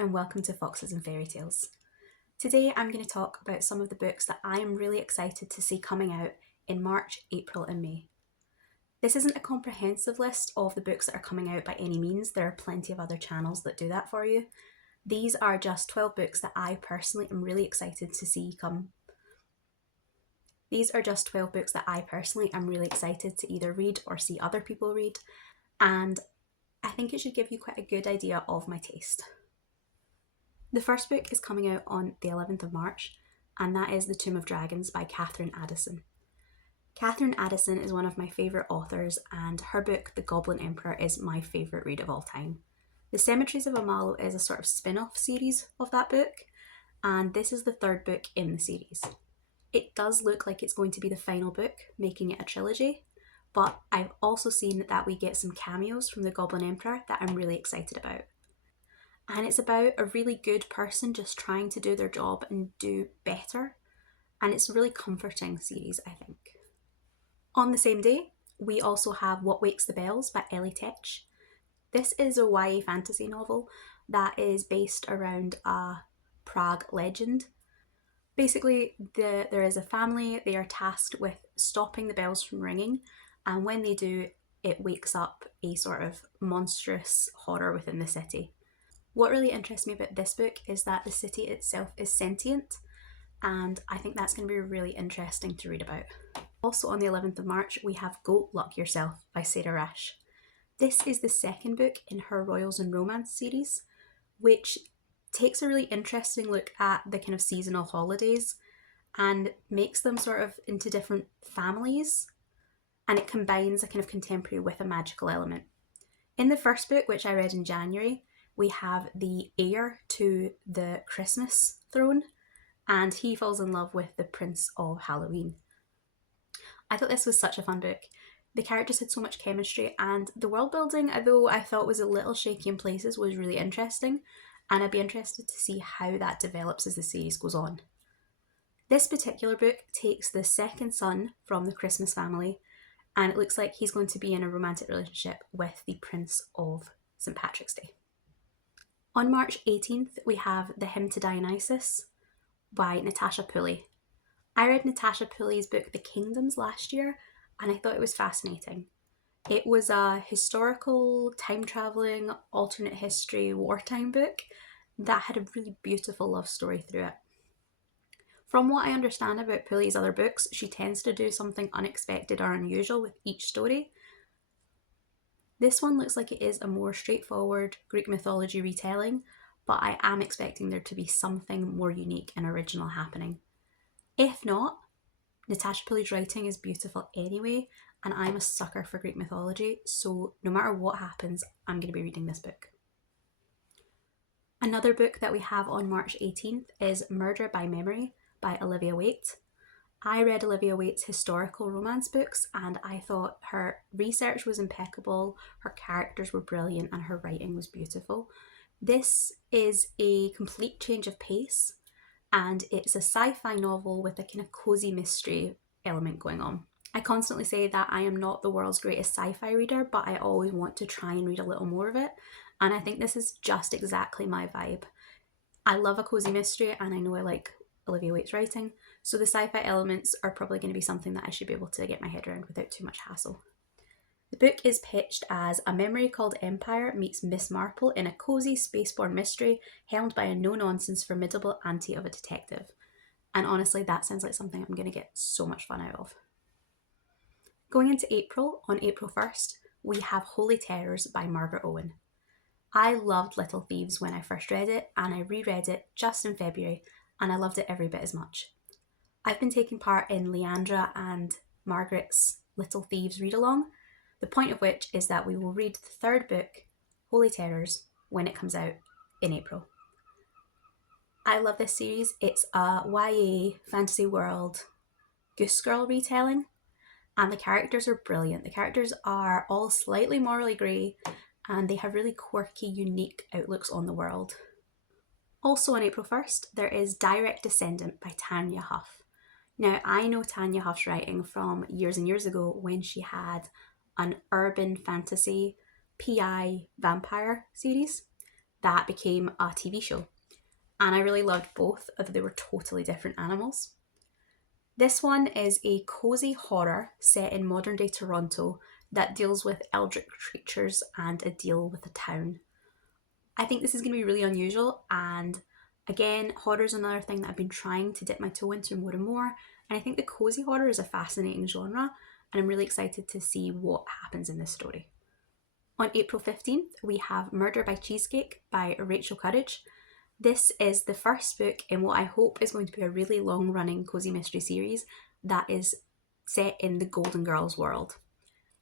and welcome to Foxes and Fairy Tales. Today I'm going to talk about some of the books that I am really excited to see coming out in March, April and May. This isn't a comprehensive list of the books that are coming out by any means. There are plenty of other channels that do that for you. These are just 12 books that I personally am really excited to see come. These are just 12 books that I personally am really excited to either read or see other people read, and I think it should give you quite a good idea of my taste. The first book is coming out on the 11th of March, and that is The Tomb of Dragons by Katherine Addison. Katherine Addison is one of my favourite authors, and her book, The Goblin Emperor, is my favourite read of all time. The Cemeteries of Amalo is a sort of spin-off series of that book, and this is the third book in the series. It does look like it's going to be the final book, making it a trilogy, but I've also seen that we get some cameos from the Goblin Emperor that I'm really excited about. And it's about a really good person just trying to do their job and do better. And it's a really comforting series, I think. On the same day, we also have What Wakes the Bells by Elle Tesch. This is a YA fantasy novel that is based around a Prague legend. Basically, there is a family, they are tasked with stopping the bells from ringing, and when they do, it wakes up a sort of monstrous horror within the city. What really interests me about this book is that the city itself is sentient, and I think that's going to be really interesting to read about. Also on the 11th of March, we have Go Luck Yourself by Sara Raasch. This is the second book in her Royals and Romance series, which takes a really interesting look at the kind of seasonal holidays and makes them sort of into different families, and it combines a kind of contemporary with a magical element. In the first book, which I read in January, we have the heir to the Christmas throne, and he falls in love with the Prince of Halloween. I thought this was such a fun book. The characters had so much chemistry, and the world building, although I thought was a little shaky in places, was really interesting, and I'd be interested to see how that develops as the series goes on. This particular book takes the second son from the Christmas family, and it looks like he's going to be in a romantic relationship with the Prince of St. Patrick's Day. On March 18th, we have The Hymn to Dionysus by Natasha Pulley. I read Natasha Pulley's book The Kingdoms last year, and I thought it was fascinating. It was a historical, time-travelling, alternate history, wartime book that had a really beautiful love story through it. From what I understand about Pulley's other books, she tends to do something unexpected or unusual with each story. This one looks like it is a more straightforward Greek mythology retelling, but I am expecting there to be something more unique and original happening. If not, Natasha Pulley's writing is beautiful anyway, and I'm a sucker for Greek mythology, so no matter what happens, I'm going to be reading this book. Another book that we have on March 18th is Murder by Memory by Olivia Waite. I read Olivia Waite's historical romance books, and I thought her research was impeccable, her characters were brilliant, and her writing was beautiful. This is a complete change of pace, and it's a sci-fi novel with a kind of cozy mystery element going on. I constantly say that I am not the world's greatest sci-fi reader, but I always want to try and read a little more of it, and I think this is just exactly my vibe. I love a cozy mystery, and I know I like Olivia Waite's writing, so the sci-fi elements are probably going to be something that I should be able to get my head around without too much hassle. The book is pitched as a memory called Empire meets Miss Marple in a cosy spaceborne mystery helmed by a no-nonsense formidable auntie of a detective. And honestly, that sounds like something I'm going to get so much fun out of. Going into April, on April 1st, we have Holy Terrors by Margaret Owen. I loved Little Thieves when I first read it, and I reread it just in February, and I loved it every bit as much. I've been taking part in Leandra and Margaret's Little Thieves read-along, the point of which is that we will read the third book, Holy Terrors, when it comes out in April. I love this series. It's a YA fantasy world Goose Girl retelling, and the characters are brilliant. The characters are all slightly morally grey, and they have really quirky, unique outlooks on the world. Also on April 1st, there is Direct Descendant by Tanya Huff. Now, I know Tanya Huff's writing from years and years ago when she had an urban fantasy PI vampire series. that became a TV show. And I really loved both, although they were totally different animals. This one is a cozy horror set in modern day Toronto that deals with eldritch creatures and a deal with a town. I think this is going to be really unusual, and again, horror is another thing that I've been trying to dip my toe into more and more, and I think the cozy horror is a fascinating genre, and I'm really excited to see what happens in this story. On April 15th, we have Murder by Cheesecake by Rachel Courage. This is the first book in what I hope is going to be a really long-running cozy mystery series that is set in the Golden Girls world.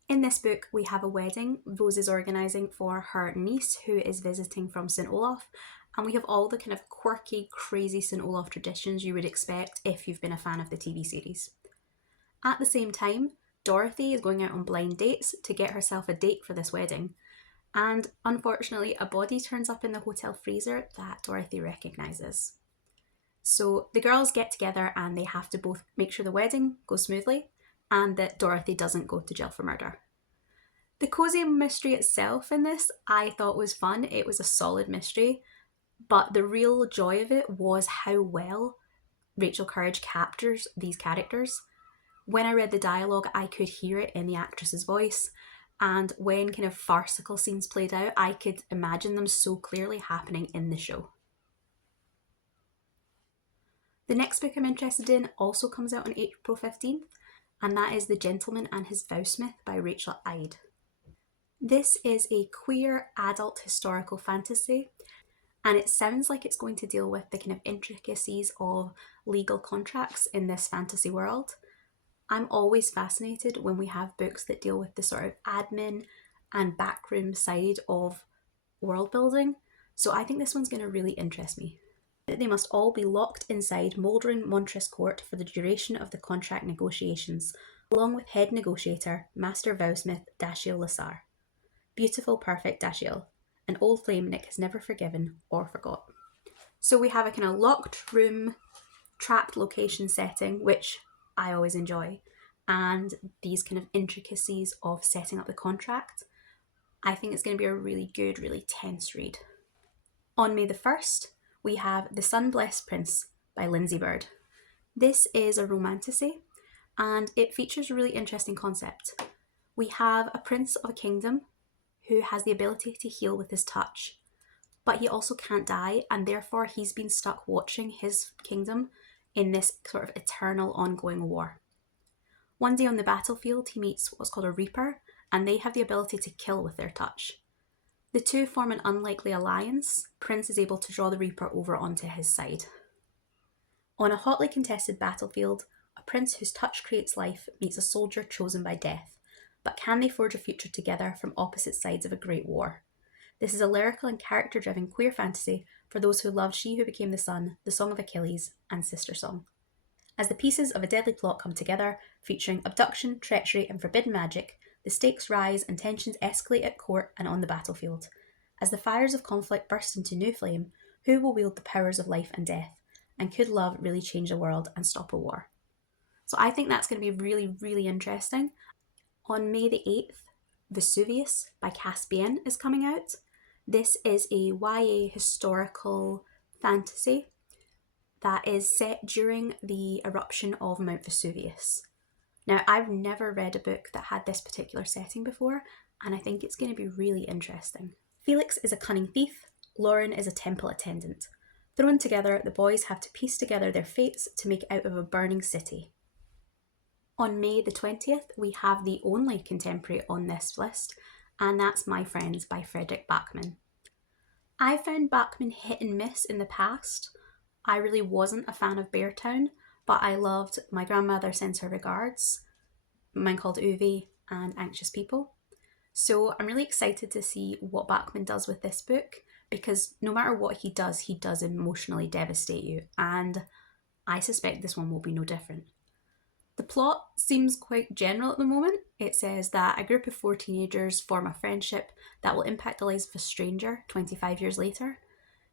In this book, we have a wedding Rose is organising for her niece who is visiting from St. Olaf, and we have all the kind of quirky, crazy St. Olaf traditions you would expect if you've been a fan of the TV series. At the same time, Dorothy is going out on blind dates to get herself a date for this wedding, and unfortunately a body turns up in the hotel freezer that Dorothy recognises. So the girls get together and they have to both make sure the wedding goes smoothly and that Dorothy doesn't go to jail for murder. The cozy mystery itself in this I thought was fun. It was a solid mystery, but the real joy of it was how well Rachel Courage captures these characters. When I read the dialogue, I could hear it in the actress's voice, and when kind of farcical scenes played out, I could imagine them so clearly happening in the show. The next book I'm interested in also comes out on April 15th, and that is The Gentleman and His Vowsmith by Rachel Ide. This is a queer adult historical fantasy, and it sounds like it's going to deal with the kind of intricacies of legal contracts in this fantasy world. I'm always fascinated when we have books that deal with the sort of admin and backroom side of world building, so I think this one's going to really interest me. They must all be locked inside mouldering Montress Court for the duration of the contract negotiations, along with head negotiator, Master Vowsmith Dashiell Lasar. Beautiful, perfect Dashiell, an old flame Nick has never forgiven or forgot. So we have a kind of locked room, trapped location setting, which I always enjoy, and these kind of intricacies of setting up the contract. I think it's going to be a really good, really tense read. On May the 1st, we have The Sun-Blessed Prince by Lindsey Byrd. This is a romantasy, and it features a really interesting concept. We have a prince of a kingdom who has the ability to heal with his touch, but he also can't die, and therefore he's been stuck watching his kingdom in this sort of eternal ongoing war. One day on the battlefield, he meets what's called a Reaper, and they have the ability to kill with their touch. The two form an unlikely alliance. Prince is able to draw the Reaper over onto his side. On a hotly contested battlefield, a prince whose touch creates life meets a soldier chosen by death, but can they forge a future together from opposite sides of a great war? This is a lyrical and character-driven queer fantasy for those who loved She Who Became the Sun, The Song of Achilles, and Sister Song. As the pieces of a deadly plot come together, featuring abduction, treachery, and forbidden magic, the stakes rise and tensions escalate at court and on the battlefield. As the fires of conflict burst into new flame, who will wield the powers of life and death? And could love really change the world and stop a war? So I think that's going to be really, really interesting. On May the 8th, Vesuvius by Biehn is coming out. This is a YA historical fantasy that is set during the eruption of Mount Vesuvius. Now, I've never read a book that had this particular setting before, and I think it's going to be really interesting. Felix is a cunning thief, Lauren is a temple attendant. Thrown together, the boys have to piece together their fates to make out of a burning city. On May the 20th, we have the only contemporary on this list, and that's My Friends by Fredrik Backman. I found Backman hit and miss in the past. I really wasn't a fan of Beartown, but I loved My Grandmother Sends Her Regards, Mine Called Uvi, and Anxious People. So I'm really excited to see what Backman does with this book, because no matter what he does emotionally devastate you, and I suspect this one will be no different. The plot seems quite general at the moment. It says that a group of 4 teenagers form a friendship that will impact the lives of a stranger 25 years later.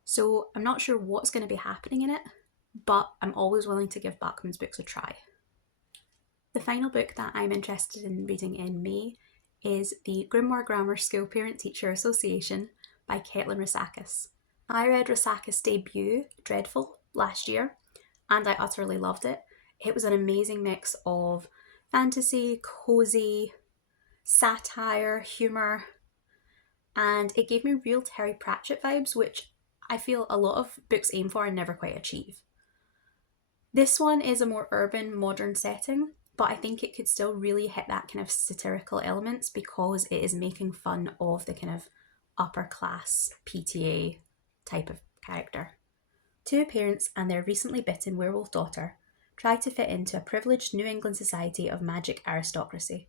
So I'm not sure what's going to be happening in it, but I'm always willing to give Backman's books a try. The final book that I'm interested in reading in May is the Grimoire Grammar School Parent-Teacher Association by Rozakis. I read Rozakis' debut, Dreadful, last year, and I utterly loved it. It was an amazing mix of fantasy, cosy, satire, humour, and it gave me real Terry Pratchett vibes, which I feel a lot of books aim for and never quite achieve. This one is a more urban, modern setting, but I think it could still really hit that kind of satirical elements because it is making fun of the kind of upper class PTA type of character. Two parents and their recently bitten werewolf daughter try to fit into a privileged New England society of magic aristocracy.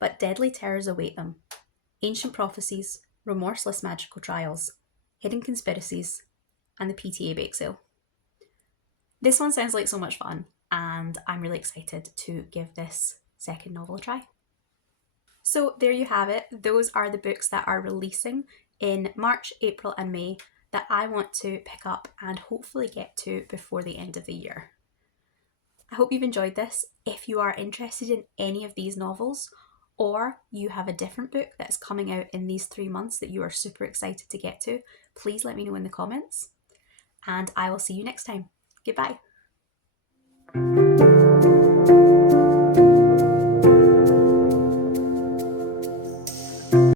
But deadly terrors await them: ancient prophecies, remorseless magical trials, hidden conspiracies, and the PTA bake sale. This one sounds like so much fun, and I'm really excited to give this second novel a try. So there you have it. Those are the books that are releasing in March, April, and May that I want to pick up and hopefully get to before the end of the year. I hope you've enjoyed this. If you are interested in any of these novels, or you have a different book that's coming out in these 3 months that you are super excited to get to, please let me know in the comments. And I will see you next time. Goodbye.